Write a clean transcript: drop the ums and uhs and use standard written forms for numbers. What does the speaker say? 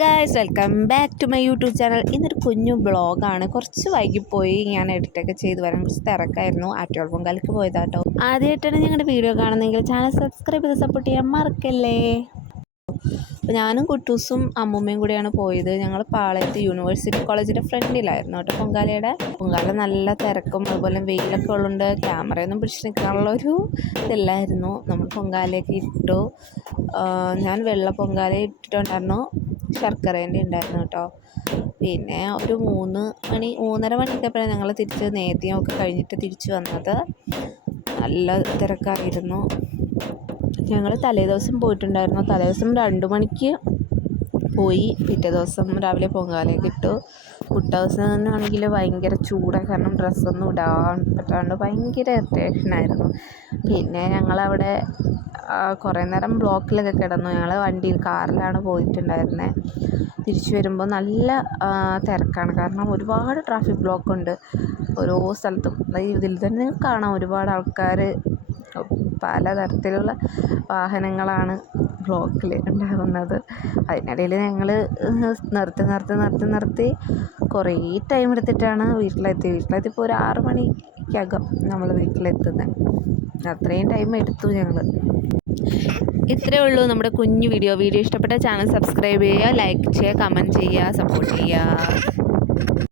Guys, welcome back to my YouTube channel. ഇന്നൊരു കുഞ്ഞു ബ്ലോഗാണ്. കുറച്ച് വൈകിപ്പോയി ഞാൻ എഡിറ്റൊക്കെ ചെയ്ത് വരാൻ. കുറച്ച് തിരക്കായിരുന്നു. ആറ്റുകാൽ പൊങ്കാലയ്ക്ക് പോയതാട്ടോ. ആദ്യമായിട്ടാണ് ഞങ്ങളുടെ വീഡിയോ കാണുന്നതെങ്കിൽ ചാനൽ സബ്സ്ക്രൈബ് ചെയ്ത് സപ്പോർട്ട് ചെയ്യാൻ മറക്കല്ലേ. അപ്പോൾ ഞാനും കുട്ടൂസും അമ്മൂമ്മയും കൂടിയാണ് പോയത്. ഞങ്ങൾ പാളയത്ത് യൂണിവേഴ്സിറ്റി കോളേജിൻ്റെ ഫ്രണ്ടിലായിരുന്നു കേട്ടോ പൊങ്കാല. നല്ല തിരക്കും അതുപോലെ വെയിലൊക്കെ ഉള്ളുണ്ട്. ക്യാമറയൊന്നും പിടിച്ച് നിൽക്കാനുള്ളൊരു ഇതില്ലായിരുന്നു. നമ്മൾ പൊങ്കാലയൊക്കെ ഇട്ടു. ഞാൻ വെള്ള പൊങ്കാല ഇട്ടിട്ടുണ്ടായിരുന്നു, ശർക്കരേൻ്റെ ഉണ്ടായിരുന്നു കേട്ടോ. പിന്നെ ഒരു 3-3:30 മണിയൊക്കെ ഞങ്ങൾ തിരിച്ച് നേദ്യമൊക്കെ കഴിഞ്ഞിട്ട് തിരിച്ച് വന്നത്. നല്ല തിരക്കായിരുന്നു. ഞങ്ങൾ തലേദിവസം പോയിട്ടുണ്ടായിരുന്നു. തലേദിവസം 2 മണിക്ക് പോയി. പിറ്റേ ദിവസം രാവിലെ പൊങ്കാലയൊക്കെ ഇട്ടു. ദിവസം തന്നെയാണെങ്കിൽ ഭയങ്കര ചൂടാണ്. കാരണം ഡ്രസ്സൊന്നും ഇടാൻ പറ്റാണ്ട് ഭയങ്കര ഇറിറ്റേഷനായിരുന്നു. പിന്നെ ഞങ്ങളവിടെ കുറേ നേരം ബ്ലോക്കിലൊക്കെ കിടന്നു. ഞങ്ങൾ കാറിലാണ് പോയിട്ടുണ്ടായിരുന്നത്. തിരിച്ചു വരുമ്പോൾ നല്ല തിരക്കാണ്. കാരണം ഒരുപാട് ട്രാഫിക് ബ്ലോക്കുണ്ട് ഓരോ സ്ഥലത്തും. ഇതിൽ തന്നെ കാണാം ഒരുപാട് ആൾക്കാർ, പലതരത്തിലുള്ള വാഹനങ്ങളാണ് ബ്ലോക്കിൽ ഉണ്ടാകുന്നത്. അതിനിടയിൽ ഞങ്ങൾ നിർത്തി കുറേ ടൈം എടുത്തിട്ടാണ് വീട്ടിലെത്തിയപ്പോൾ ഒരു 6 മണിക്കകം നമ്മൾ വീട്ടിലെത്തുന്നത്. അത്രയും ടൈം എടുത്തു ഞങ്ങൾ. ഇത്രയേ ഉള്ളൂ നമ്മുടെ കുഞ്ഞു വീഡിയോ ഇഷ്ടപ്പെട്ട ചാനൽ സബ്സ്ക്രൈബ് ചെയ്യുക, ലൈക്ക് ചെയ്യുക, കമൻറ്റ് ചെയ്യുക, സപ്പോർട്ട് ചെയ്യുക.